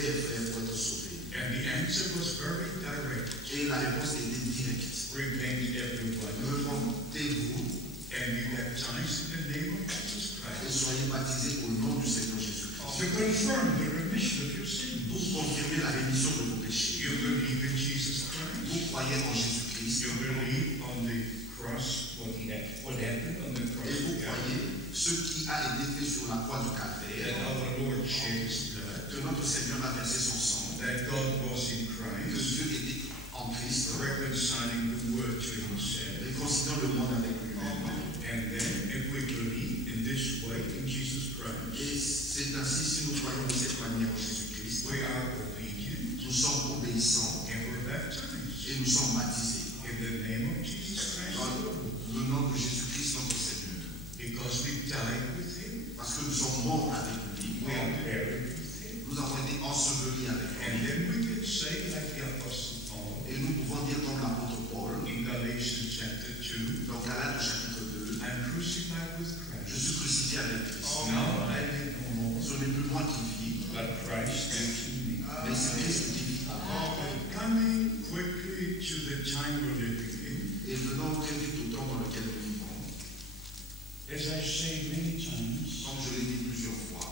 faire, frère, pour être sauvé? And the answer was very direct. Et la réponse était directe. Repent everyone. Repentez-vous And be baptized in the name of Jesus et Christ. soyez baptisés au nom du Seigneur Jésus-Christ. To confirm the remission of your sins. Pour confirmer la rémission de vos péchés. You believe in Jesus Christ. Vous croyez en Jésus-Christ. You believe on the cross, what happened on the cross. Et vous croyez ce qui a été fait sur la croix du Calvaire. That our Lord shed his blood. Que notre Seigneur a versé son sang. That God was in Que Christ. Dieu était en Christ. Reconciling the world to himself. Réconciliant le monde avec lui-même. And then, if we believe in this way in Jesus Christ, Et c'est ainsi, si nous croyons de cette manière en Jésus-Christ, we are obedient nous sommes obéissants and we're baptized et nous sommes baptisés in the name of Jesus Christ, dans le nom de Jésus-Christ notre Seigneur. because we died with him, Parce que nous sommes morts avec lui, we are buried with him, nous avons été ensevelis avec and lui. then we can say, like the Apostle Paul Et nous pouvons dire comme l'apôtre Paul, in Galatians chapter 2, dans Galates chapitre 2, I'm crucified with je Christ. suis crucifié avec Christ. Now I live no more, Ce n'est plus moi qui vis, but Christ lives in me. mais c'est Christ qui vit. Coming quickly to the time we're living in, Et venons très vite au temps dans lequel nous vivons, as I say many times, comme je l'ai dit plusieurs fois,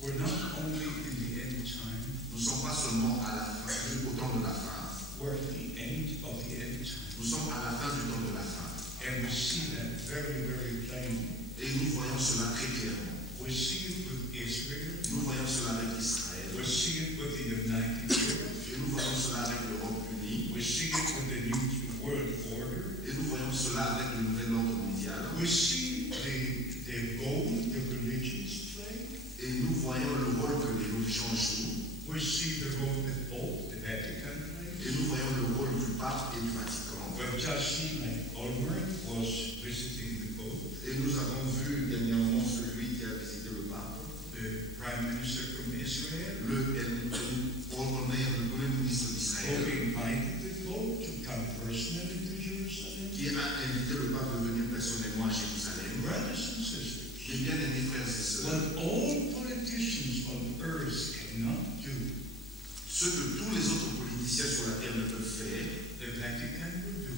we're not only in the end time, nous ne sommes pas seulement à la fin, au temps de la fin, we're at the end of the end time. nous sommes à la fin du temps de la fin. And we see that very, very plainly. Et nous voyons cela très clairement. We see it with Israel. Nous voyons cela avec Israël. We see it with the United Europe. Et nous voyons cela avec l'Europe unie. We see it with the New World Order. Et nous voyons cela avec le nouvel ordre mondial. We see the role the religions play. Et nous voyons le rôle que les religions jouent. We see the role that Pope, the Vatican plays. Et nous voyons le rôle du pape et du Vatican. We've just seen that Olmert was visiting the Pope, Et nous avons vu dernièrement celui qui a visité le pape, the Prime Minister from Israel, Paul Olmer, le premier ministre who d'Israël, invited the Pope to come personally to Jerusalem. qui a invité le pape à venir personnellement à Jérusalem. Brothers and sisters, Mes bien-aimés frères et sœurs, what all politicians on earth cannot do, ce que tous les autres politiciens sur la terre ne peuvent faire, the Vatican will do.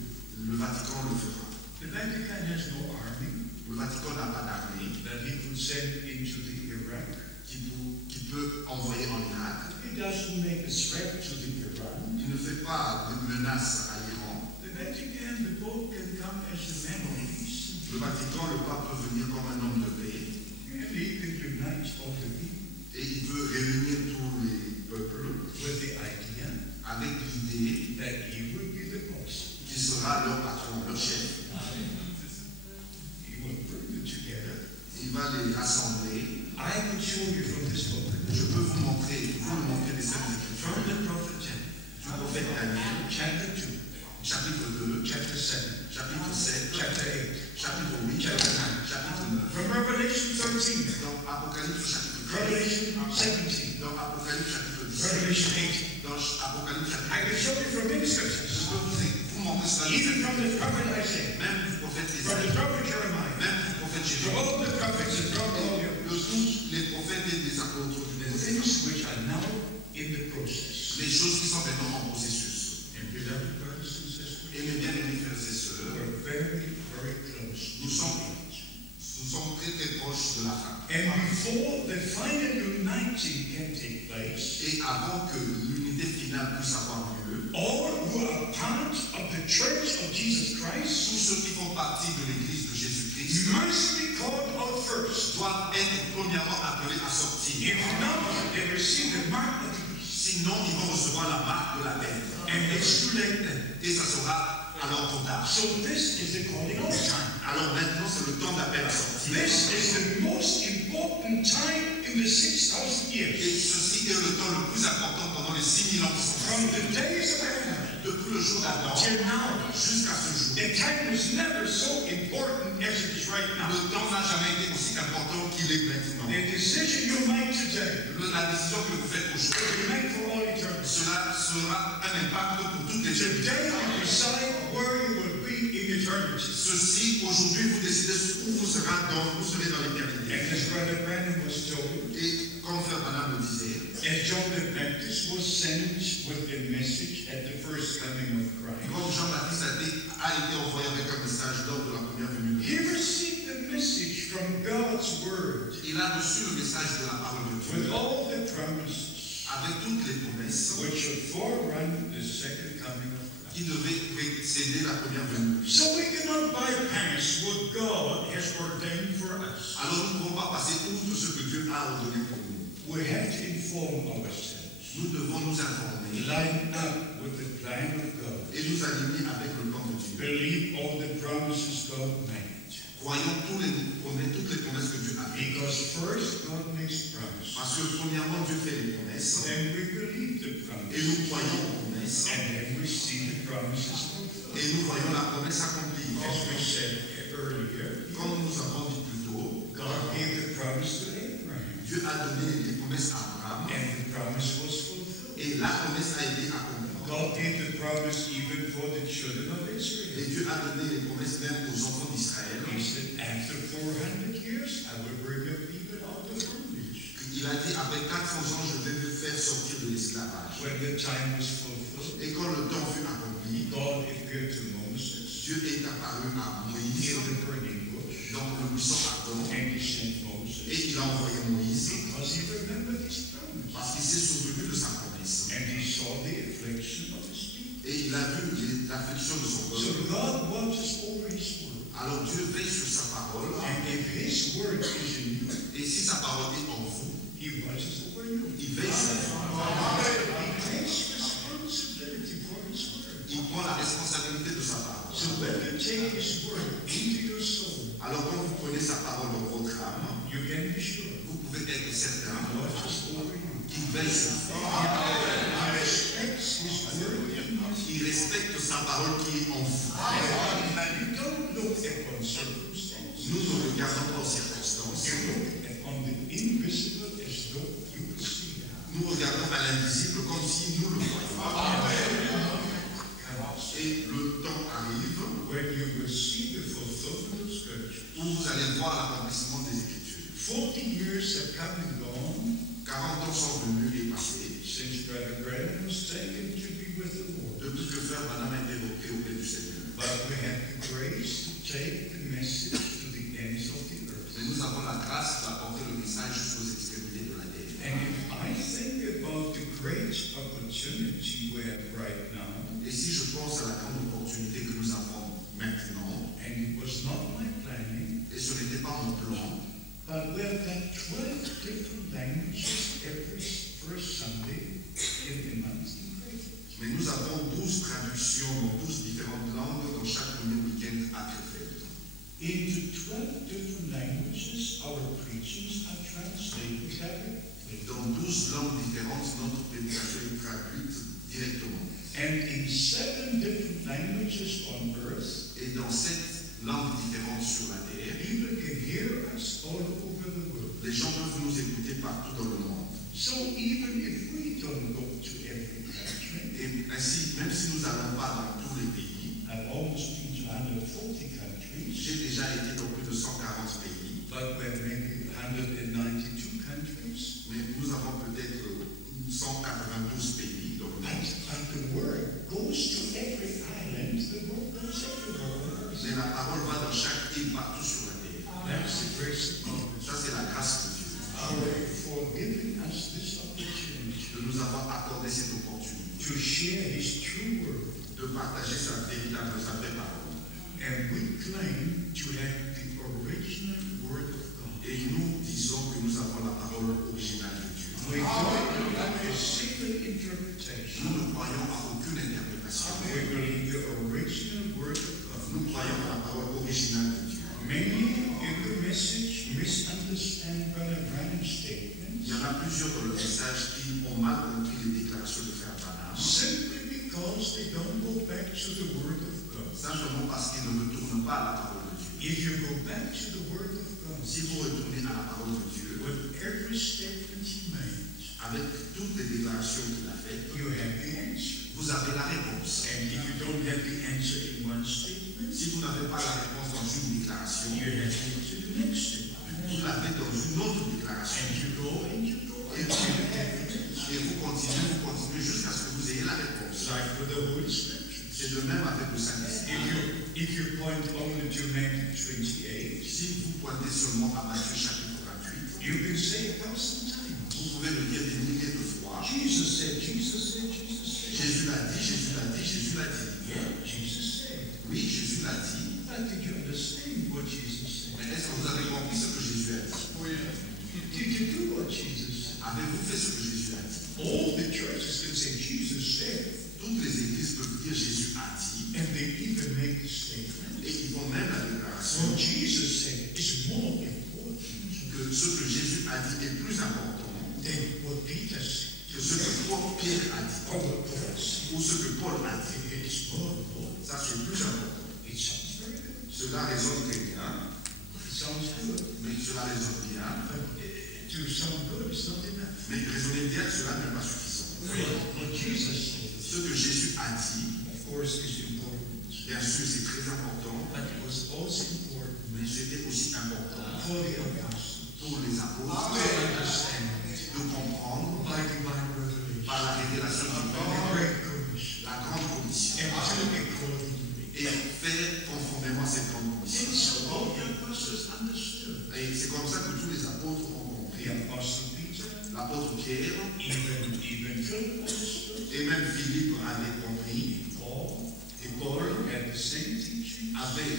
le Vatican le fera. The Vatican has no army Le Vatican n'a pas d'armée that he could send into the Iraq. qui peut envoyer en Irak. He doesn't make a threat to the Iran. Il ne fait pas de menace à l'Iran. The Vatican, the Pope can come as a man of peace. Le Vatican, le pape peut venir comme un homme de paix And he can unite all the people et il peut réunir tous les peuples with the idea avec l'idée that he will be the boss. qu'il sera leur patron, leur chef. He will bring them together. Il va les rassembler. I can show you from this book, Je peux vous le montrer des Saintes from Écritures, the prophet Daniel, du prophète Daniel, chapter 2, chapitre 2, chapter 7, chapitre 7, chapter 8, chapitre 8, chapitre 9. from Revelation 13, Dans Apocalypse chapitre 13, Revelation 17, dans Apocalypse chapitre 17, Revelation 18. dans Apocalypse I chapitre can show you from many 10. scriptures, Je peux vous montrer cela, even from the prophet Isaiah, même du prophète from the Ésaïe, prophet Jeremiah, même du prophète from Jérémie, all the prophets and from all de your tous les prophètes et des apôtres du the Nouveau things Testament. which are now in the process. Les choses qui sont maintenant en processus. And beloved brothers and sisters, Et mes bien-aimés frères et sœurs, we're very, very close. nous sommes très très proches de la fin. And before the final uniting can take place, Et avant que l'unité finale puisse avoir lieu, all who are part of the church of Jesus Christ tous ceux qui font partie de l'Église de Jésus-Christ must be called out first. doivent être premièrement appelés à sortir. If not, they receive the mark of the beast. Sinon, ils vont recevoir la marque de la bête. And it's too late then. Et ça sera alors trop tard. So this is the calling out time. Alors maintenant, c'est le temps d'appel à sortir. This is the most important time in the 6,000 Et years. ceci est le temps le plus important pendant les 6000 ans qui sont From passés. the days of Abraham Depuis le jour d'Adam till now, jusqu'à ce jour. the time was never so important as it is right now. Le temps n'a jamais été aussi important qu'il est maintenant. The decision you make today La décision que vous faites aujourd'hui, will make for all eternity. cela sera un impact pour toutes les choses. Today you decide where you will be in eternity. Ceci, aujourd'hui, vous décidez où vous serez dans l'éternité. And as Brother Brandon was told, Et comme Frère Branham le disait, as John the Baptist was sent with a message at the first coming of Christ, comme Jean-Baptiste a été envoyé avec un message lors de la première venue de he Christ, received the message from God's Word il a reçu le message de la parole de with Dieu all the promises avec toutes les promesses which should forerun the second coming of Christ. qui devaient précéder la première venue de Christ. So we cannot bypass what God has ordained for us. Alors nous ne pouvons pas passer outre ce que Dieu a ordonné pour nous. We have to inform ourselves, Nous devons nous informer line up with the plan of God, et nous aligner avec le plan de Dieu. believe all the promises God made. Croyons toutes les promesses que Dieu a faites. Because first God makes promises, Parce que premièrement, Dieu fait les promesses then we believe the et promises, nous croyons aux promesses and then we see the promises fulfilled. et nous voyons la promesse accomplie. As we said earlier, Comme nous avons dit plus tôt, God gave the promise to Abraham, Dieu a donné les promesses à Abraham and the promise was fulfilled. et la promesse a été accomplie. God gave the promise even for the children of Et Israel. Dieu a donné les promesses même aux enfants d'Israël. He said, after 400 years, I will bring up people out of bondage. Il a dit, après 400 ans, je vais vous faire sortir de l'esclavage. When the time was fulfilled, Et quand le temps fut accompli, God appeared to Moses Dieu est apparu à Moïse in the burning bush, dans le buisson ardent and he sent Moses et il a envoyé Moïse because he remembered his promise. parce qu'il s'est souvenu de sa promesse. And he saw the affliction of his people. Et il a vu l'affliction de son So peuple. God watches over his word. Alors Dieu veille sur sa parole. And if his word is in you, Et si sa parole est en vous, he watches over you. il veille sur vous. He takes responsibility for his word. Il prend la responsabilité de sa parole. So when you take his word into your soul, Alors quand vous prenez sa parole dans votre âme, you can be sure vous pouvez être certain he watches over you. qu'il veille sur vous. He respects his word in you. Il respecte sa parole qui est en vous. And you don't look upon circumstances. Nous ne regardons pas aux circonstances. You look upon the invisible as though you could see it. Nous regardons à l'invisible comme si nous le voyions. Et le temps arrive When you will see the fulfillment of Scripture. où vous allez voir l'accomplissement des Écritures. 40 years have come and gone 40 ans sont venus et passés since Brother Branham was taken to be with the Lord. depuis que Frère Branham a été évoqué auprès du Seigneur. But we have the grace to take the message to the ends of the earth. Mais nous avons la grâce d'apporter le message jusqu'aux extrémités de la terre. And if I think about the great opportunity we have right now, Et si je pense à la grande opportunité que nous avons maintenant, and it was not my planning, et ce n'était pas mon plan, but we have got 12 different languages every first Sunday in the month in Crayford. mais nous avons 12 traductions dans 12 différentes langues dans chaque premier week-end à Krefeld. Into 12 different languages, our preachings are translated directly. Dans 12 langues différentes, notre prédication est traduite directement. And in 7 different languages on earth, Et dans 7 langues différentes sur la terre, people can hear us all over the world. les gens peuvent nous écouter partout dans le monde. So even if we don't go to every country, Et ainsi, même si nous n'allons pas dans tous les pays, I've almost been to 140 countries, j'ai déjà été dans plus de 140 pays, but we have maybe 192 countries. mais nous avons peut-être 192 pays dans le monde. And the word goes to every island, the word goes everywhere on earth. Mais la parole va dans chaque île, partout sur la terre. That's the grace of God. Ça, c'est la grâce de Dieu, For giving us this opportunity de nous avoir accordé cette opportunité, to share His true word. de partager sa véritable, sa vraie parole. And we claim to have the original word of God. Et nous disons que nous avons la parole originale de Dieu. We don't have a single interpretation. Nous ne croyons à aucune interprétation. We believe the original word of God. Nous croyons à la parole originale de Dieu. Many in the message misunderstand Brother Branham's statements Il y en a plusieurs dans le message qui ont mal compris les déclarations de Frère Branham, simply because they don't go back to the word of God. simplement parce qu'ils ne retournent pas à la parole de Dieu. If you go back to the word of God, Si vous retournez à la parole de Dieu, with every statement He made, avec toutes les déclarations qu'il a faites, you have the answer. vous avez la réponse. And if you don't have the answer in one statement, Si vous n'avez pas la réponse dans une déclaration, you have it to the next statement. vous l'avez dans une autre déclaration. And you go and you go continuez jusqu'à ce que vous ayez la réponse. Like with the Holy Scriptures. C'est de même avec le Saint-Esprit. If you point only to Matthew 28, Si vous pointez seulement à Matthieu chapitre 28, you can say 1,000 times. vous pouvez le dire des milliers de fois. Jesus said, Jesus said, Jesus said. Jésus l'a dit, Jésus l'a dit, Jésus l'a dit. Yeah, Jesus said. Oui, Jésus l'a dit. But did you understand what Jesus said? Mais est-ce que vous avez compris ce que Jésus a dit? Did you do what Jesus said? Avez-vous fait ce que Jésus a dit? All the churches can say Jesus said, Toutes les églises peuvent dire Jésus a dit, and they even make the statement. et ils font même la déclaration What Jesus said is more important que ce que Jésus a dit est plus important than what Peter said. que ce que Pierre a dit, Or what Paul said. ou ce que Paul a dit. It is more important. Ça, c'est plus important. It sounds very good. Cela résonne très bien, It sounds good. mais cela résonne bien. But to sound good is not enough. Mais raisonner bien, cela n'est pas suffisant. What Jesus said, Ce que Jésus a dit, of course, is important. bien sûr, c'est très important, But it was also important mais c'était aussi important for the apostles pour les to apôtres understand de comprendre by divine revelation par la révélation the divine great commission la grande commission and to accordingly. et faire conformément à cette grande And commission. so all the apostles understood. Et c'est comme ça que tous les apôtres ont compris. The apostle Peter, L'apôtre Pierre even Philip understood. et même Philippe avaient compris, Paul et Paul had the same teaching. avait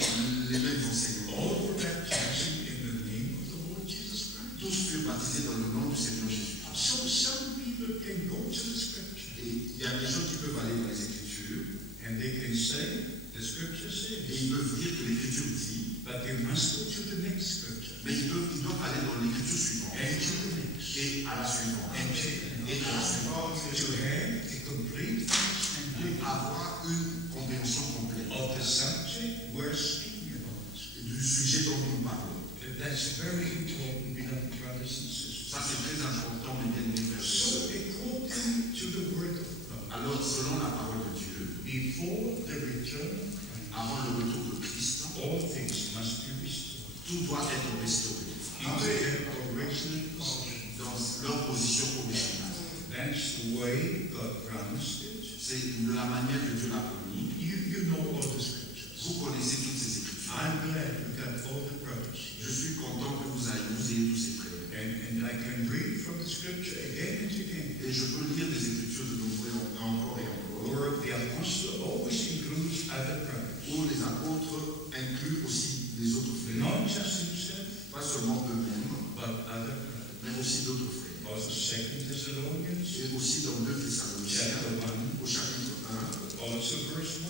les mêmes enseignements. All were baptized in the name of the Lord Jesus Christ. Tous furent baptisés dans le nom du Seigneur Jésus. So some people can go to the scripture Et il y a des gens qui peuvent aller dans les Écritures and they can say, the scripture et says, ils peuvent dire que l'Écriture dit, but they must go to the next scripture mais ils doivent aller dans l'Écriture suivante and to the next et à la suivante and to the et à la suivante to have a complete understanding pour avoir une compréhension complète of the subject we're speaking about. du sujet dont nous parlons. That's very important, beloved brothers and sisters. Ça, c'est très important, mes bien-aimés frères et So sœurs. according to the word of God, Alors, selon la parole de Dieu, before the return of Christ, avant le retour de Christ, all things must be restored tout doit être restauré into their original position. dans leur position originale. That's the way God promised it. C'est de la manière que Dieu l'a promis. You know all the scriptures. Vous connaissez toutes ces Écritures. I'm glad we got all the brothers Je here. suis content que vous ayez tous ces frères. And I can read from the scripture again and again. Et je peux lire des Écritures de nouveau et encore et encore, Or the apostle always includes other brothers. où les apôtres incluent aussi les autres frères. Not just himself, Pas seulement eux-mêmes, but other brothers. mais aussi d'autres frères. Also 2 Thessalonians, Et aussi dans 2 Thessaloniciens, chapter 1, au chapitre 1 also verse 1.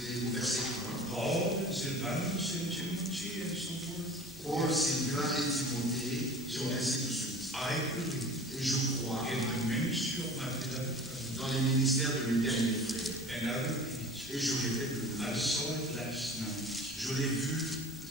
et au verset 1. Paul and Silvanus and Timothy and so forth. Paul, Sylvain et Timothée, et ainsi de suite. I believe Et je crois in the ministry of my beloved brothers. dans les ministères de mes bien-aimés frères. And I repeat, Et je répète de I nouveau. saw it last night Je l'ai vu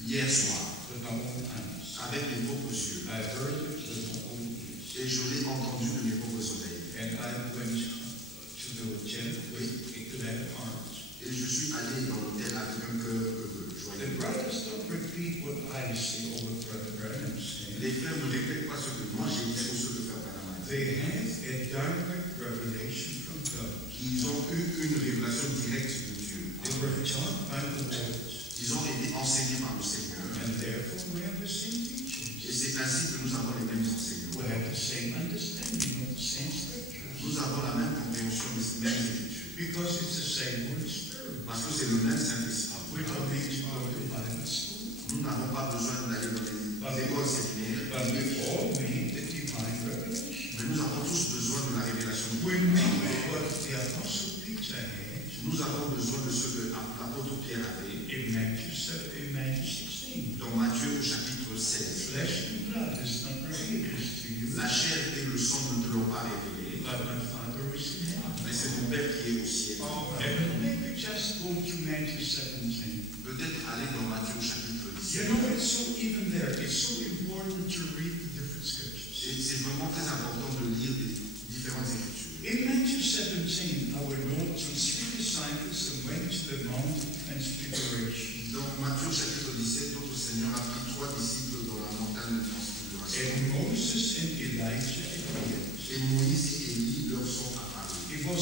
hier soir with my own eyes. avec mes propres yeux. I heard it with my own ears. Et je l'ai entendu de mes propres oreilles. And I went to the hotel with a glad heart. Et je suis allé dans l'hôtel avec un cœur heureux, The joyeux. brothers don't repeat what I say or what Brother Branham said. Les frères ne répètent pas ce que moi j'ai dit ou ce que Frère Branham a dit. They have a direct revelation from God. Ils ont eu une révélation directe de Dieu. They were taught by the Lord. Ils ont été enseignés par le Seigneur. And therefore we have the same teachings. Et c'est ainsi que nous avons les mêmes We enseignements. have the same understanding of the same scriptures. Nous avons la même compréhension des mêmes Écritures. Because it's the same Holy Spirit. Parce que c'est le même Saint-Esprit. We don't need to go to Bible school. Nous n'avons pas besoin d'aller dans les écoles séminaires. But we all need the divine revelation. Mais nous avons tous besoin de la révélation de We Dieu. need what the Apostle Peter had Nous avons besoin de ce que l'apôtre Pierre avait in Matthew 16. dans Matthieu au chapitre 16. Flesh and blood is not revealed this to you, La chair et le sang ne te l'ont pas révélé, but my Father is in heaven. mais c'est mon Père qui est au ciel. And maybe just go to Matthew 17. Peut-être aller dans Matthieu au chapitre You 17. know, it's so even there. It's so important to read the different scriptures. Et c'est vraiment très important de lire les différentes Écritures. In Matthew 17, our Lord took 3 disciples and went to the Mount of Transfiguration. Dans Matthieu au chapitre 17, notre Seigneur a pris 3 disciples dans la montagne de transfiguration. And Moses and Elijah appeared. Et Moïse et Élie leur sont apparus. It was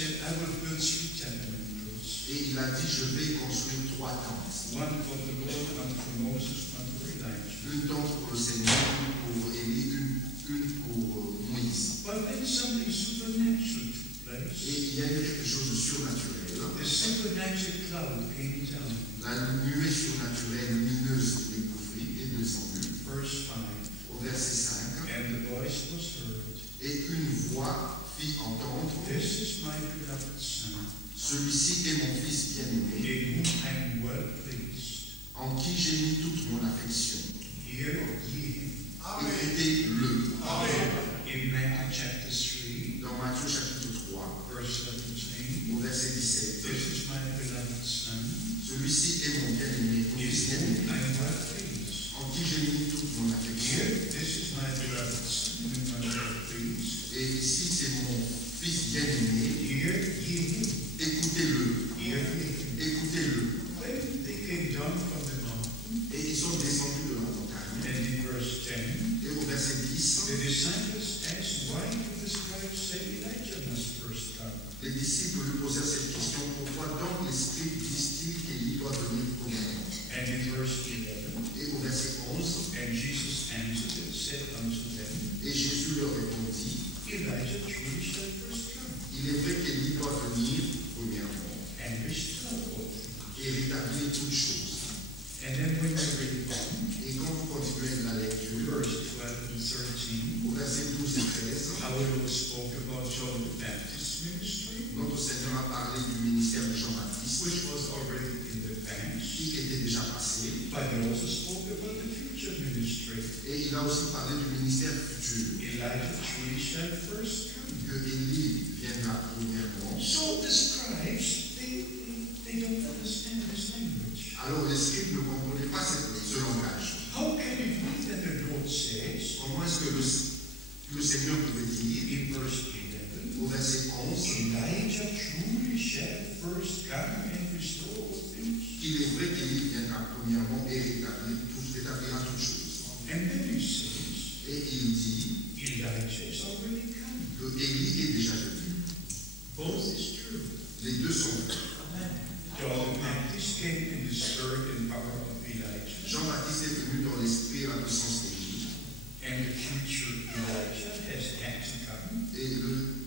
said, I will build 3 tabernacle. Et il a dit, je vais construire 3 tentes. One for the Lord, one for Moses, one for Elijah. Une tente pour le Seigneur, une pour Élie, une pour Moïse. But then something supernatural took place. Et il y a eu quelque chose de surnaturel. The supernatural cloud came down. La nuée surnaturelle lumineuse les couvrit et descendue. Verse 5. Au verset 5. And the voice was heard. Et une voix fit entendre. This is my beloved Son. Celui-ci est mon fils bien-aimé. In whom I am well pleased. En qui j'ai mis toute mon affection. Hear ye him. Écoutez-le. In Matthew chapter 3. Dans Matthieu chapitre 3. Verse 17. Au verset 17. This is my beloved Son. Celui-ci est mon bien-aimé, mon fils bien-aimé. I am well pleased. En qui j'ai mis toute mon affection. Here, this is my beloved Son. In whom I am well pleased. Et ici, c'est mon fils bien-aimé. Hear ye him. Écoutez-le. Hear ye him. Écoutez-le. When they came down from the mountain, Et ils sont descendus de la montagne. and in verse 10, Et au verset 10, the disciples asked, why do the scribes say Elijah must first come? les disciples lui posèrent cette question. Pourquoi donc les scribes disent-ils qu'Élie doit venir premièrement? And in verse 11, Et au verset 11, and Jesus answered and said unto them, et Jésus leur répondit, Elijah truly shall first come, il est vrai qu'Élie doit venir premièrement and restore all things. et rétablir toutes choses. And then when you read on, Et quand vous continuez la lecture, verse 12 and 13, au verset 12 et 13, our Lord spoke about John the Baptist's ministry, notre Seigneur a parlé du ministère de Jean-Baptiste, which was already in the past, qui était déjà passé, but he also spoke about the future ministry. et il a aussi parlé du ministère futur, Elijah truly shall first come. que Élie viendra premièrement. So the scribes, they don't understand this language. Alors les scribes ne comprenaient pas ce langage. How can it be that the Lord says, Comment est-ce que le Seigneur pouvait dire, in verse 11, au verset 11, Elijah truly shall first come and restore all things? qu'il est vrai qu'Élie viendra premièrement et rétablira toutes choses. And then he says, Et il dit Elijah is already come. que Élie est déjà venu. Both is true. Les deux sont vrais. John the Baptist came in the spirit and power of Elijah, Jean-Baptiste est venu dans l'esprit et la puissance d'Élie. and the future Elijah has had to come Et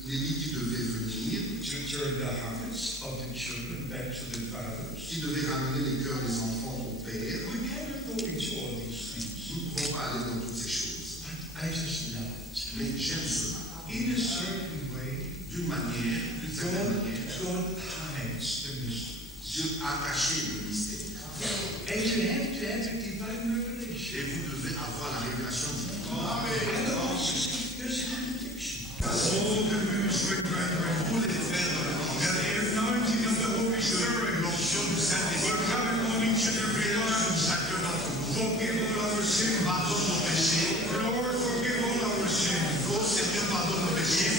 l'Élie qui devait venir, to turn the hearts of the children back to the fathers. qui devait ramener les cœurs des enfants au Père. We cannot go into all these things, Nous ne pouvons pas aller dans toutes ces choses. but I just love it. Mais j'aime cela. In a certain way, D'une manière, d'une certaine manière, God hides the mystery. Dieu a caché le mystère. And you have to have a divine revelation. Et vous devez avoir la révélation divine. Otherwise, there's a contradiction. Oh, que nous jouons, vous les frères, l'onction du Saint-Esprit, sur chacun d'entre nous. Pardonne nos péchés. Oh Seigneur, pardonne nos péchés.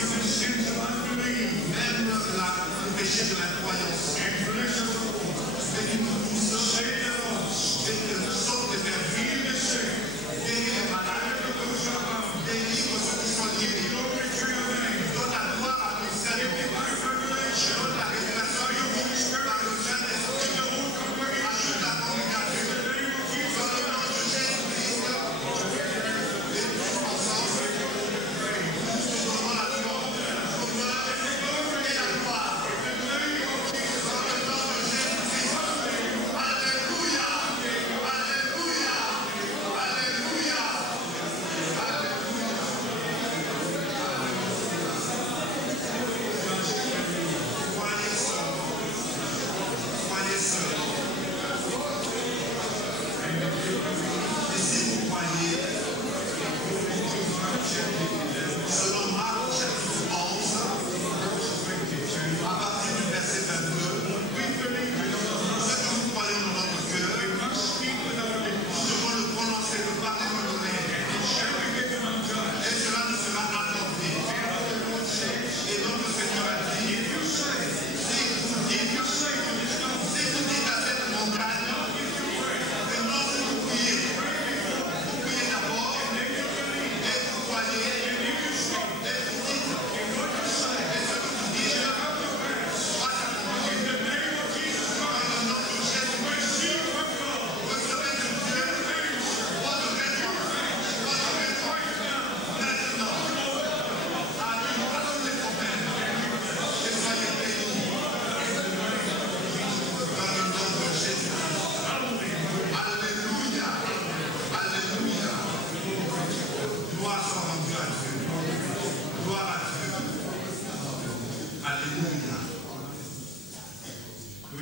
Même le péché de l'incroyance. Bénis-nous tous. Sauve les perdus. Bénis les malades. Délivre ceux qui sont liés. Donne la gloire à ton Seigneur. Donne la révélation par le Saint-Esprit. Ajoute la congrégation. Dans le nom de Jésus-Christ. Et tous ensemble. Nous te donnons la gloire. Et la gloire.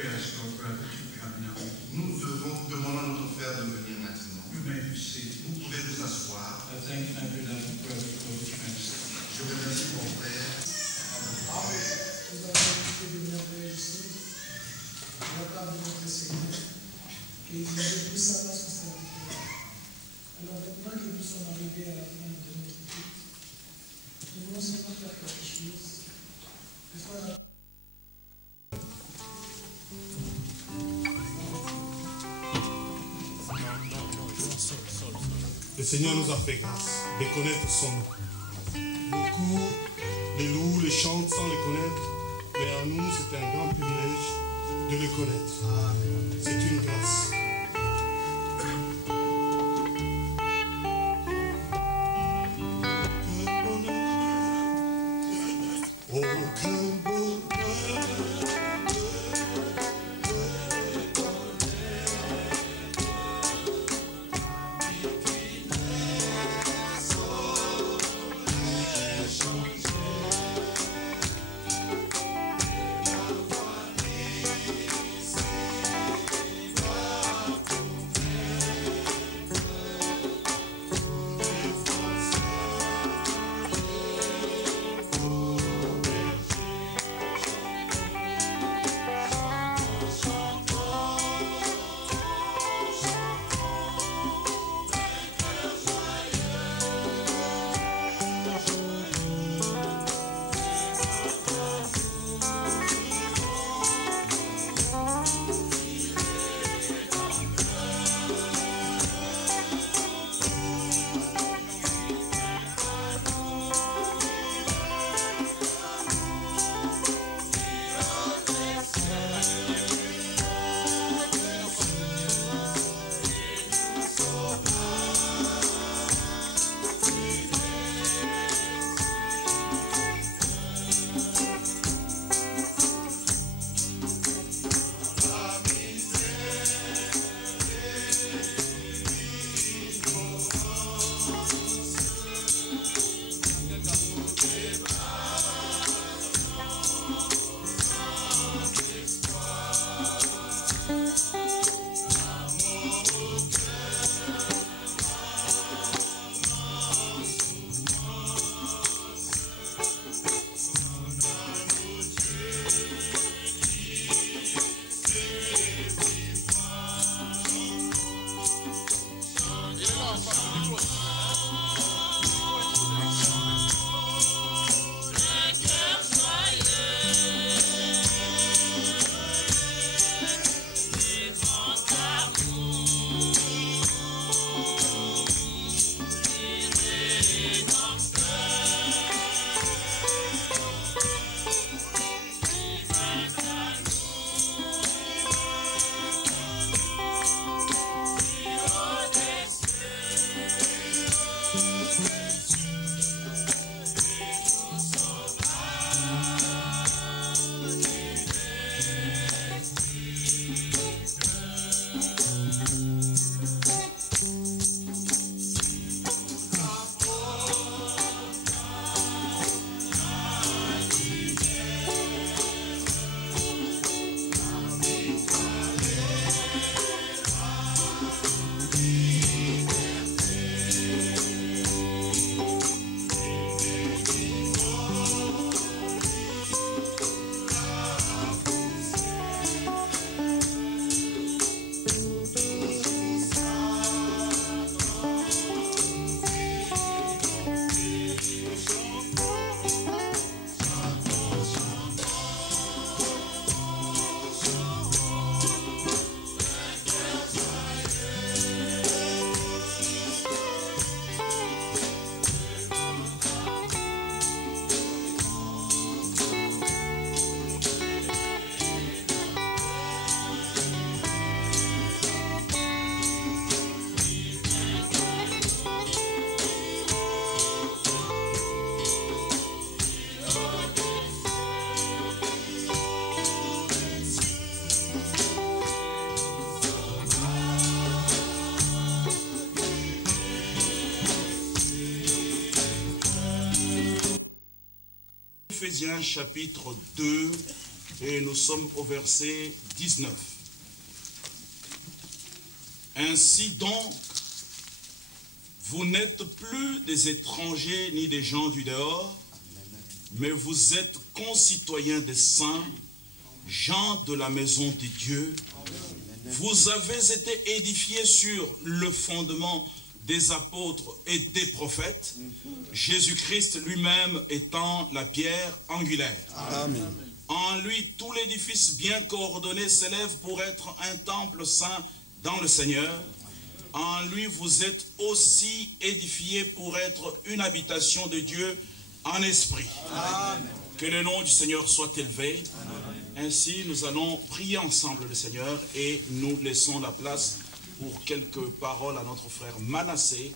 we ask our brother to come now. Nous devons demander à notre frère de venir maintenant. You may be seated. Vous pouvez vous asseoir. I thank my beloved brother for his translation. Je remercie mon frère. Nous avons écouté de merveilleuses choses de la part de notre Seigneur, et il veut tout savoir sur sa vie. Alors maintenant que nous sommes arrivés à la fin de notre culte, nous voulons seulement faire quelque chose. Le Seigneur nous a fait grâce de connaître son nom. Beaucoup les louent, les chantent sans les connaître, mais à nous c'est un grand privilège de les connaître. C'est une grâce. Éphésiens chapitre 2, Et nous sommes au verset 19. Ainsi donc, vous n'êtes plus des étrangers ni des gens du dehors, mais vous êtes concitoyens des saints, gens de la maison de Dieu. Vous avez été édifiés sur le fondement des apôtres et des prophètes, Jésus-Christ lui-même étant la pierre angulaire. Amen. En lui, tout l'édifice bien coordonné s'élève pour être un temple saint dans le Seigneur. En lui, vous êtes aussi édifiés pour être une habitation de Dieu en esprit. Amen. Que le nom du Seigneur soit élevé. Ainsi, nous allons prier ensemble le Seigneur et nous laissons la place pour quelques paroles à notre frère Manassé,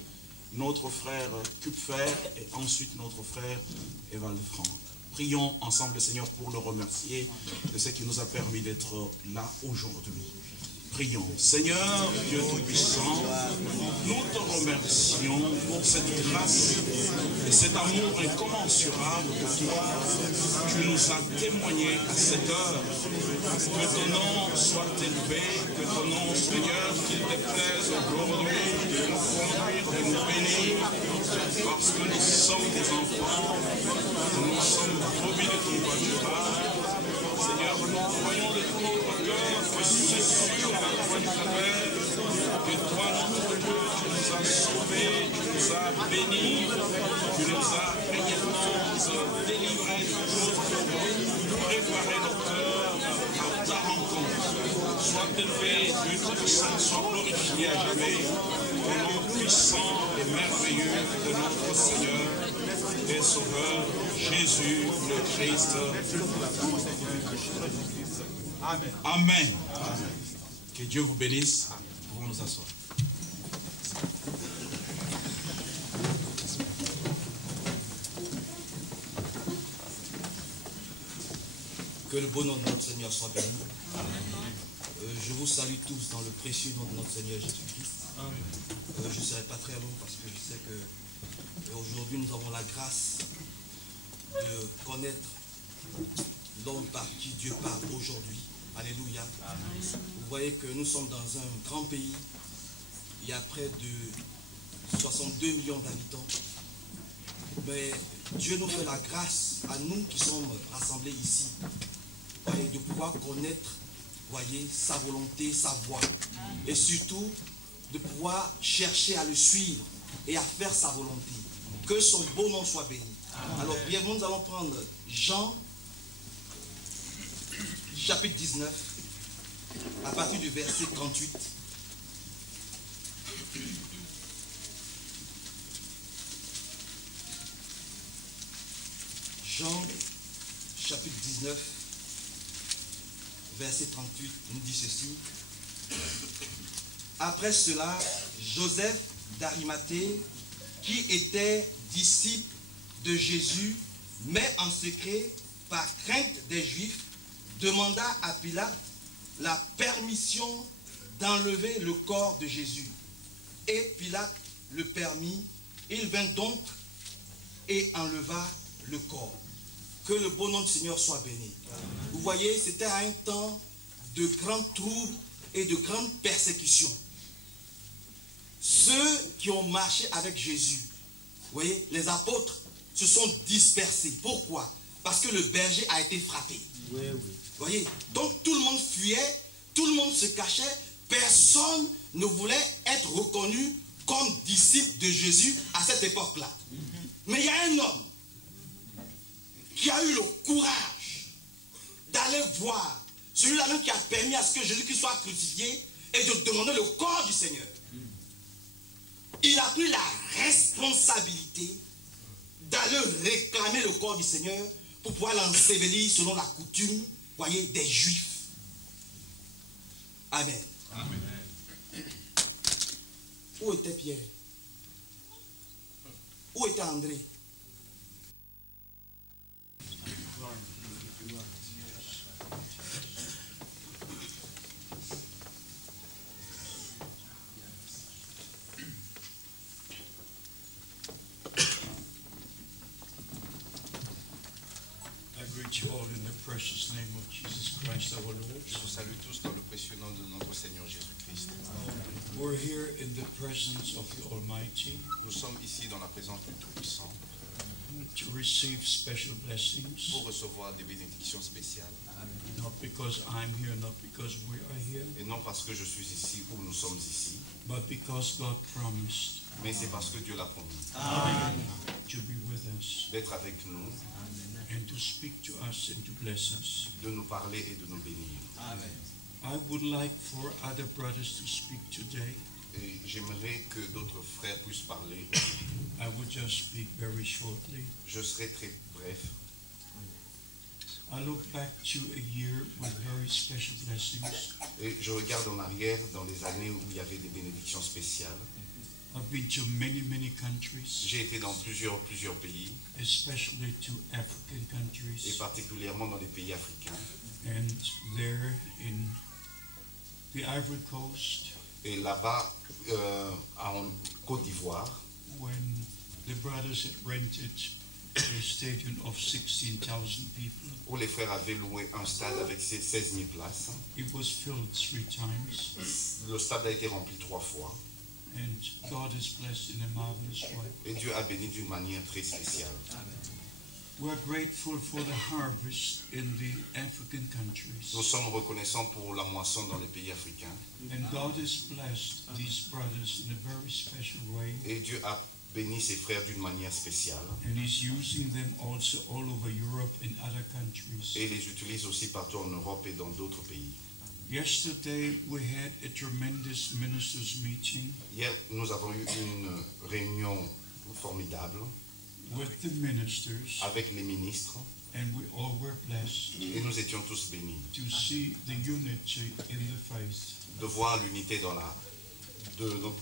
notre frère Kupfer et ensuite notre frère Evald Franck. Prions ensemble le Seigneur pour le remercier de ce qui nous a permis d'être là aujourd'hui. Prions. Seigneur, Dieu Tout-Puissant, nous te remercions pour cette grâce et cet amour incommensurable que toi, tu nous as témoigné à cette heure. Que ton nom soit élevé, que ton nom, Seigneur, qu'il te plaise aujourd'hui de nous conduire, de nous bénir, parce que nous sommes des enfants, nous sommes brebis de ton pâturage. Seigneur, nous croyons de tout notre cœur que c'est sur la croix du Calvaire que toi, notre Dieu, tu nous as sauvés, tu nous as bénis, tu nous as réellement délivrés de choses pour préparer nos cœurs à ta rencontre. Sois élevé, Dieu Tout-Puissant, sois glorifié à jamais, au nom puissant et merveilleux de notre Seigneur et Sauveur, Jésus le Christ. Amen. Amen. Que Dieu vous bénisse. Nous pouvons nous asseoir. Que le beau nom de notre Seigneur soit béni. Je vous salue tous dans le précieux nom de notre Seigneur Jésus-Christ. Je ne serai pas très long parce que je sais que aujourd'hui nous avons la grâce de connaître l'homme par qui Dieu parle aujourd'hui. Alléluia. Vous voyez que nous sommes dans un grand pays. Il y a près de 62 millions d'habitants. Mais Dieu nous fait la grâce à nous qui sommes rassemblés ici, voyez, de pouvoir connaître, voyez, sa volonté, sa voie. Et surtout, de pouvoir chercher à le suivre et à faire sa volonté. Que son beau nom soit béni. Alors, brièvement, nous allons prendre Jean, chapitre 19, à partir du verset 38. Jean, chapitre 19, verset 38, nous dit ceci. Après cela, Joseph d'Arimathée, qui était disciple de Jésus, mais en secret, par crainte des Juifs, demanda à Pilate la permission d'enlever le corps de Jésus. Et Pilate le permit. Il vint donc et enleva le corps. Que le beau nom du Seigneur soit béni. Vous voyez, c'était un temps de grands troubles et de grandes persécutions. Ceux qui ont marché avec Jésus, vous voyez, les apôtres se sont dispersés. Pourquoi? Parce que le berger a été frappé. Oui, oui. Vous voyez, donc tout le monde fuyait, tout le monde se cachait, personne ne voulait être reconnu comme disciple de Jésus à cette époque-là. Mais il y a un homme qui a eu le courage d'aller voir celui-là même qui a permis à ce que Jésus-Christ soit crucifié et de demander le corps du Seigneur. Il a pris la responsabilité d'aller réclamer le corps du Seigneur pour pouvoir l'ensevelir selon la coutume, voyez, des Juifs. Amen. Amen. Où était Pierre? Où était André? I greet you all in the precious precious name of Jesus Christ our Lord. Je vous salue tous dans le précieux nom de notre Seigneur Jésus-Christ. We're here in the presence of the Almighty Nous sommes ici dans la présence du Tout-Puissant to receive special blessings, pour recevoir des bénédictions spéciales. not because I'm here, not because we are here, Et non parce que je suis ici ou nous sommes ici, but because God promised mais c'est parce que Dieu l'a promis to be with us d'être avec nous, and to speak to us and to bless us. de nous parler et de nous bénir. I would like for other brothers to speak today. Et j'aimerais que d'autres frères puissent parler. I would just speak very shortly. Je serai très bref. I look back to a year with very special blessings. Et je regarde en arrière dans les années où il y avait des bénédictions spéciales. I've been to many countries, J'ai été dans plusieurs pays, especially to African et countries, particulièrement dans les pays africains. and there in the Ivory Coast, Et là-bas, en Côte d'Ivoire, when the brothers had rented a stadium of 16,000 people, où les frères avaient loué un stade avec ses 16 000 places. it was filled 3 times, Le stade a été rempli 3 fois. and God is blessed in a marvelous way. Et Dieu a béni d'une manière très spéciale. We're grateful for the harvest in the African countries, Nous sommes reconnaissants pour la moisson dans les pays africains. and God has blessed these brothers in a very special way, Et Dieu a béni ses frères d'une manière spéciale. and He's using them also all over Europe and other countries. Et les utilise aussi partout en Europe et dans d'autres pays. Yesterday we had a tremendous ministers meeting Hier, nous avons eu une réunion formidable with the ministers, avec les ministres and we all were blessed et nous étions tous bénis to see the unity in the faith. de voir l'unité de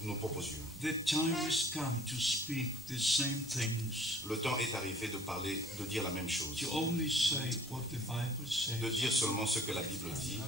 nos propres yeux. The time has come to speak the same things, Le temps est arrivé de parler, de dire la même chose, to only say what the Bible says, de dire seulement ce que la Bible dit,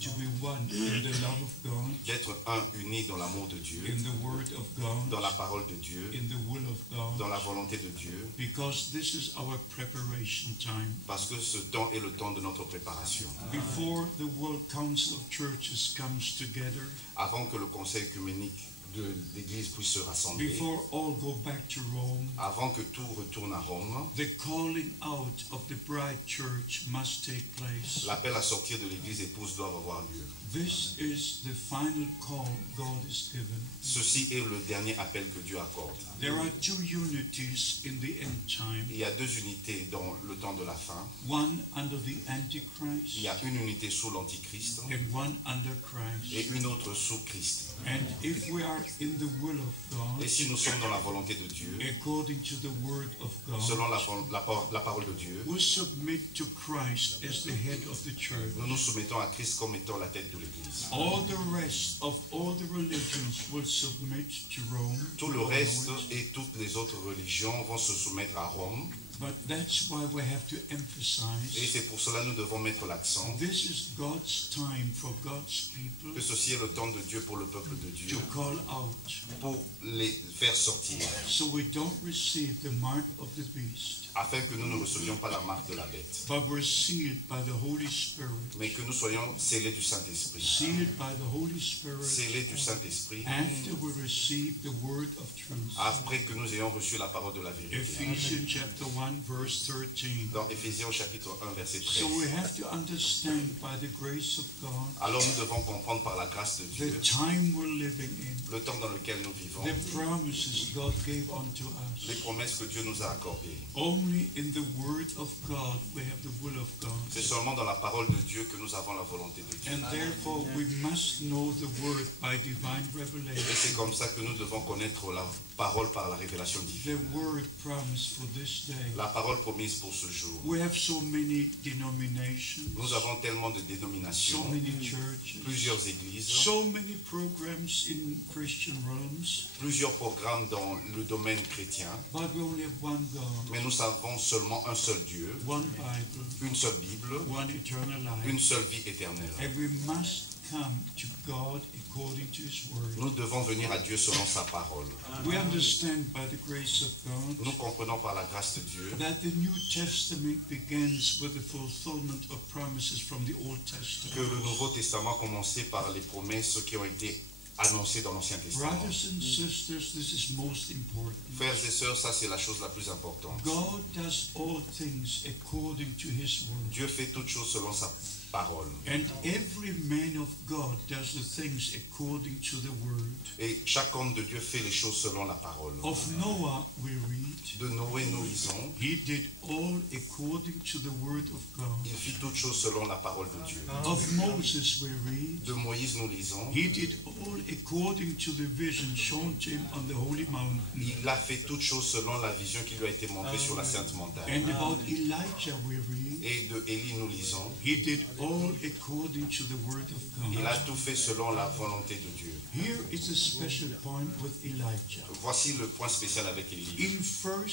to be one in the love of God, d'être un uni dans l'amour de Dieu, in the word of God, dans la parole de Dieu, in the will of dans God, la volonté de Dieu, because this is our preparation time. parce que ce temps est le temps de notre préparation. Before the World Council of Churches comes together, Avant que le conseil œcuménique de l'Église puisse se rassembler, before all go back to Rome, avant que tout retourne à Rome, the calling out of the bride church must take place. l'appel à sortir de l'Église épouse doit avoir lieu. This is the final call God has given. Ceci est le dernier appel que Dieu accorde. There are 2 unities in the end time. Il y a 2 unités dans le temps de la fin. One under the Il Antichrist y a une unité sous l'Antichrist and one under et Christ. une autre sous Christ. And if we are in the will of God, Et si nous sommes dans la volonté de Dieu, according to the word of selon God, la parole de Dieu, we submit to Christ as the head of the church. nous nous soumettons à Christ comme étant la tête de l'Église. All the rest of all the religions will submit to Rome. Tout le reste et toutes les autres religions vont se soumettre à Rome. But that's why we have to Et emphasize c'est pour cela que nous devons mettre l'accent this is God's time for God's people que ceci est le temps de Dieu pour le peuple de Dieu, to call out, pour les faire sortir, so we don't receive the mark of the beast, afin que nous ne recevions pas la marque de la bête, but we're sealed by the Holy Spirit, mais que nous soyons scellés du Saint-Esprit. sealed by the Holy Spirit Scellés du Saint-Esprit, after we receive the word of truth. après que nous ayons reçu la parole de la vérité. Ephesians chapter 1 verse 13. Dans Éphésiens au chapitre 1, verset 13. So we have to understand by the grace of God Alors nous devons comprendre par la grâce de the Dieu time we're living in, le temps dans lequel nous vivons, the promises God gave unto les us. promesses que Dieu nous a accordées. Only in the word of God we have the will of C'est God. seulement dans la parole de Dieu que nous avons la volonté de Dieu. And therefore we must know the word by divine Et revelation. c'est comme ça que nous devons connaître la parole par la révélation divine. The word promised for this day. La parole promise pour ce jour. We have so many denominations, Nous avons tellement de so dénominations, many churches, plusieurs églises, so many programs in Christian realms, plusieurs programmes dans le domaine chrétien, but we only have one God, mais nous avons seulement un seul Dieu, one Bible, une seule Bible, one eternal une life. seule vie éternelle. And we must come to God according to His Word. Nous devons venir à Dieu selon sa parole. We understand by the grace of God Nous comprenons par la grâce de Dieu that the New Testament begins with the fulfillment of promises from the Old que Testament. le Nouveau Testament commençait par les promesses qui ont été annoncées dans l'Ancien Testament. Brothers and sisters, this is most important. Frères et sœurs, ça c'est la chose la plus importante. God does all things according to His Word. Dieu fait toutes choses selon sa parole. And every man of God does the things according to the Word. Et chaque homme de Dieu fait les choses selon la parole. Of Noah we read, De Noé, nous lisons, he did all according to the Word of God. il fit toutes choses selon la parole de Dieu. Of Moses we read, De Moïse, nous lisons, he did all according to the vision shown to him on the holy mountain. il a fait toutes choses selon la vision qui lui a été montrée sur la Sainte Montagne. And about Elijah we read, Et de Élie, nous lisons, he did all according to the Word of il a God. tout fait selon la volonté de Dieu. Here is a special point with Elijah. Voici le point spécial avec Élie. In 1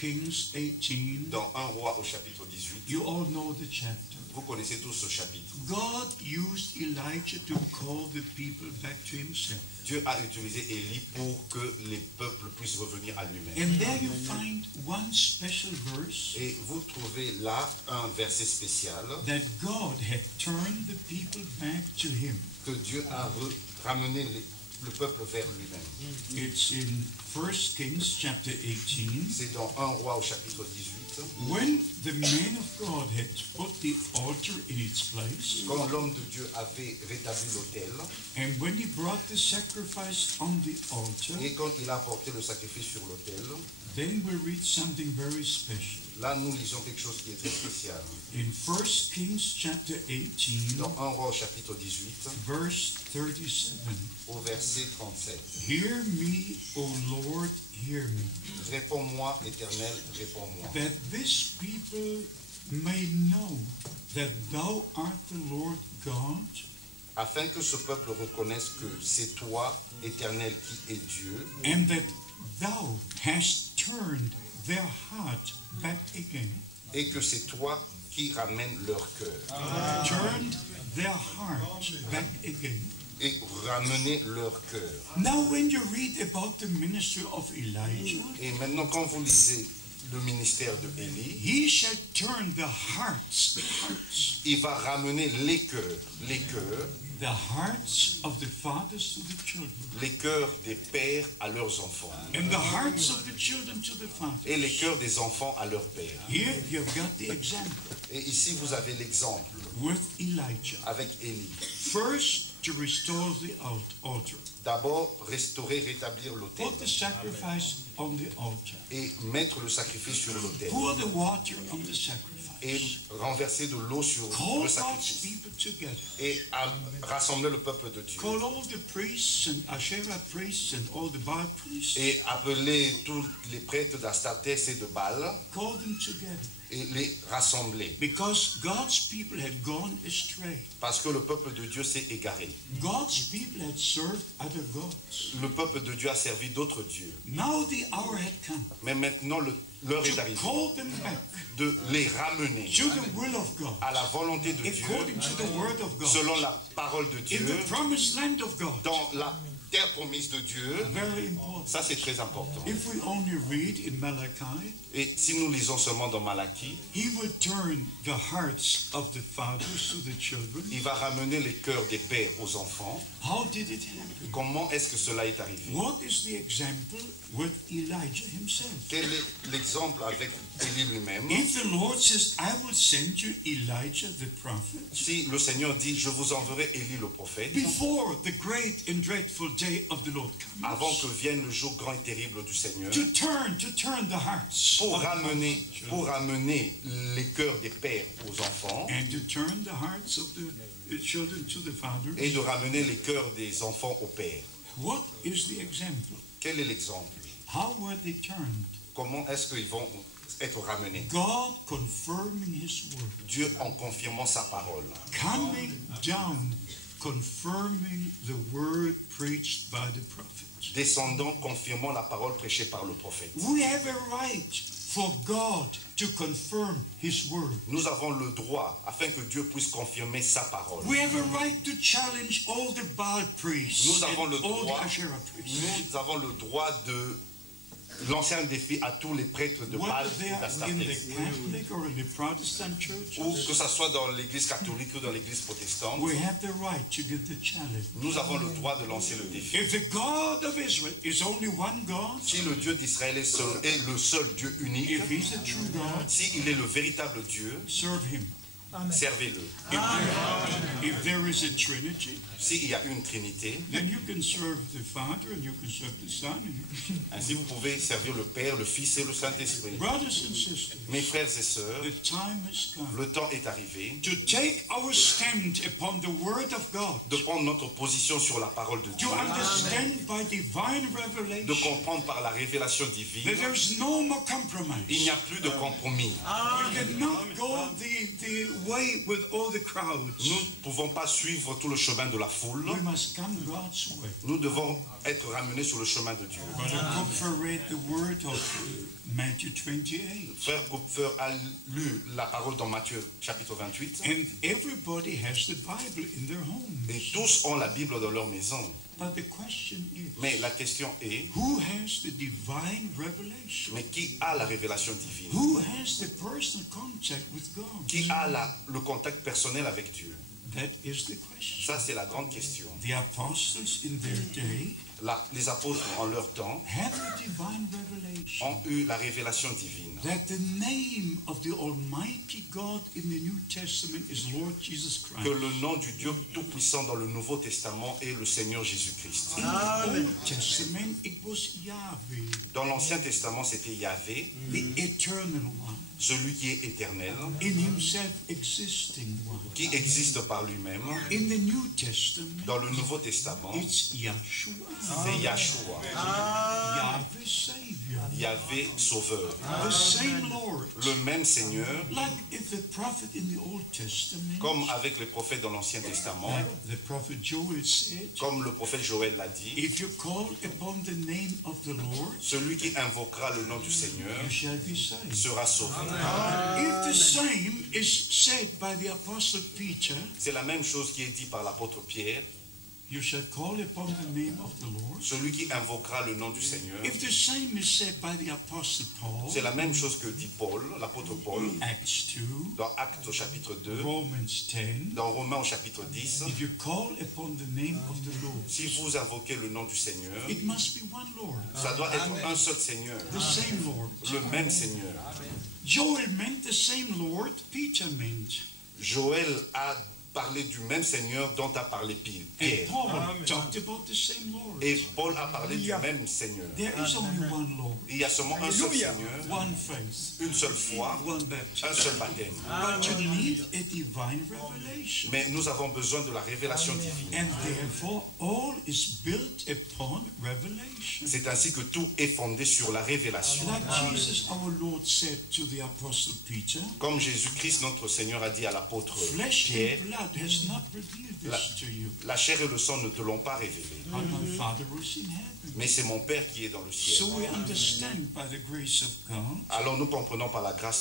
Kings 18, Dans 1 Roi au chapitre 18, you all know the chapter. vous connaissez tous ce chapitre. God used Elijah to call the people back to himself. Dieu a utilisé Élie pour que les peuples puissent revenir à lui-même. And there you find one special verse Et vous trouvez là un verset spécial that God had turned the people back to him. que Dieu a ramené le peuple vers lui-même. It's in 1 Kings chapter 18. C'est dans 1 Roi au chapitre 18. When the man of God had put the altar in its place, Quand l'homme de Dieu avait rétabli l'autel and when he brought the sacrifice on the altar, et quand il a apporté le sacrifice sur l'autel, then we read something very special. là nous lisons quelque chose qui est très spécial. In 1 Kings chapter 18, Dans 1 Roi au chapitre 18, verse 37, au verset 37. Hear me, O Lord, hear me, Réponds-moi, Éternel, réponds-moi. that this people may know that thou art the Lord God, Afin que ce peuple reconnaisse que c'est toi, Éternel, qui es Dieu, and that thou hast turned their heart back again. et que c'est toi qui ramènes leur cœur. Turned their heart back again. Et ramener leur cœur. Now when you read about the ministry of Elijah, Et maintenant, quand vous lisez le ministère de Élie, he shall turn the hearts, il va ramener les cœurs the hearts of the fathers to the children, les cœurs des pères à leurs enfants, and the hearts of the children to the fathers. et les cœurs des enfants à leurs pères. Here you've got the example Et ici, vous avez l'exemple with Elijah. avec Élie. First, to restore the altar. D'abord, restaurer, rétablir l'autel Put the sacrifice on the altar. et mettre le sacrifice sur l'autel Pour the water on the et sacrifice. renverser de l'eau sur Call le God's sacrifice people together. et rassembler le peuple de Dieu Call all the priests and Asherah priests and all the Baal priests. et appeler tous les prêtres d'Astartés et de Baal Call them together. et les rassembler Because God's people had gone astray. parce que le peuple de Dieu s'est égaré. God's people had served other gods. Le peuple de Dieu a servi d'autres dieux. Now the hour had come Mais maintenant, l'heure est to arrivée call them back de les ramener to the will of God, à la volonté de Dieu, according to the word of God, selon la parole de in Dieu, the promised land of God. dans la terre promise de Dieu. Very important. Ça, c'est très important. If we only read in Malachi, Et si nous lisons seulement dans Malachie, he will turn the hearts of the fathers to the children. il va ramener les cœurs des pères aux enfants. How did it happen? Comment est-ce que cela est arrivé? What is the example with Elijah himself? Quel est l'exemple avec Élie lui-même? If the Lord says, I will send you Elijah the prophet, Si le Seigneur dit, je vous enverrai Élie le prophète, before the great and dreadful day of the Lord avant que comes, vienne le jour grand et terrible du Seigneur, to turn the hearts pour of the ramener, fathers pour ramener les cœurs des pères aux enfants and to turn the hearts of the children to the fathers. et de ramener les cœurs des enfants aux pères. What is the example? Quel est l'exemple? How were they turned? Comment est-ce qu'ils vont être ramenés? God confirming his word, Dieu en confirmant sa parole, coming down, confirming the word preached by the prophets. descendant, confirmant la parole prêchée par le prophète. We have a right for God to confirm His word. Nous avons le droit, afin que Dieu puisse confirmer sa parole. We have a right to challenge all the Baal priests Nous avons and le all the droit, Asherah priests. nous avons le droit de lancer un défi à tous les prêtres de Baal Whether they et are in d'Astarté. the Catholic or in the Protestant Ou churches, que ce soit dans l'église catholique ou dans l'église protestante, we have the right to give the challenge. nous avons le droit de lancer le défi. If the God of Israel is only one God, Si le Dieu d'Israël est le seul Dieu unique, if He's a true God, s'il est le véritable Dieu, serve Him. servez-le. If there is a Trinity, S'il y a une Trinité, then you can serve the Father and you can serve the Son. And you can serve... ainsi vous pouvez servir le Père, le Fils et le Saint-Esprit. Brothers and sisters, Mes frères et sœurs, the time has come le temps est arrivé to take our stand upon the Word of God, de prendre notre position sur la parole de Dieu, to understand by divine de revelation comprendre par la révélation divine. that there's no more Il compromise. n'y a plus de compromis. We cannot go the way with all the crowds. Nous ne pouvons pas suivre tout le chemin de la foule. We must come God's way. Nous devons être ramenés sur le chemin de Dieu. Brother Kupfer read the word of Matthew 28. Frère Kupfer a lu la parole dans Matthieu chapitre 28. And everybody has the Bible in their home. Et tous ont la Bible dans leur maison. But the question is, Mais la question est, who has the divine revelation? mais qui a la révélation divine? Who has the personal contact with God? Qui a le contact personnel avec Dieu? That is the question. Ça, c'est la grande question. The apostles in their day Les apôtres, en leur temps, had a divine revelation ont eu la révélation divine. that the name of the Almighty God in the New Testament is Lord Jesus Que Christ. le nom du Dieu Tout-Puissant dans le Nouveau Testament est le Seigneur Jésus-Christ. In the Old Testament, it was Yahweh, Dans l'Ancien Testament, c'était Yahvé, the eternal one, celui qui est éternel, in himself existing one. qui existe par lui-même. In the New Testament, Dans le Nouveau Testament, it's Yahshua, c'est Yahshua, Yahweh Savior, Yahvé Sauveur. the same Lord. Le même Seigneur, Like if the prophet in the Old Testament, comme avec les prophètes dans l'Ancien Testament, like the prophet Joel said, comme le prophète Joël l'a dit, if you call upon the name of the Lord, celui qui invoquera le nom du Seigneur you shall be saved. sera sauvé. If the same is said by the apostle Peter, C'est la même chose qui est dit par l'apôtre Pierre, you shall call upon the name of the Lord. celui qui invoquera le nom du Seigneur. If the same is said by the apostle Paul, C'est la même chose que dit Paul, l'apôtre Paul, Acts 2, dans Actes au chapitre 2, Romans 10, dans Romains au chapitre 10. if you call upon the name of the Lord, Si vous invoquez le nom du Seigneur, it must be one Lord, ça doit être un seul Seigneur, the same Lord. le même Seigneur. Joel meant the same Lord Peter meant. Joël a parlé du même Seigneur dont a parlé And Pierre. Paul talked about the same Lord. Et Paul a parlé du même Seigneur. There is only one Lord, Il y a seulement un seul Seigneur, one faith, une seule foi, one baptism. un seul baptême. But you need a divine revelation. Mais nous avons besoin de la révélation divine. And therefore, all is built upon revelation. C'est ainsi que tout est fondé sur la révélation. Like Jesus, our Lord, said to the apostle Peter, Comme Jésus-Christ, notre Seigneur, a dit à l'apôtre flesh Pierre, and blood has not revealed this to you, la chair et le sang ne te l'ont pas révélé, but my Father who is in heaven. mais c'est mon Père qui est dans le ciel. So we understand by the grace of God Alors nous comprenons par la grâce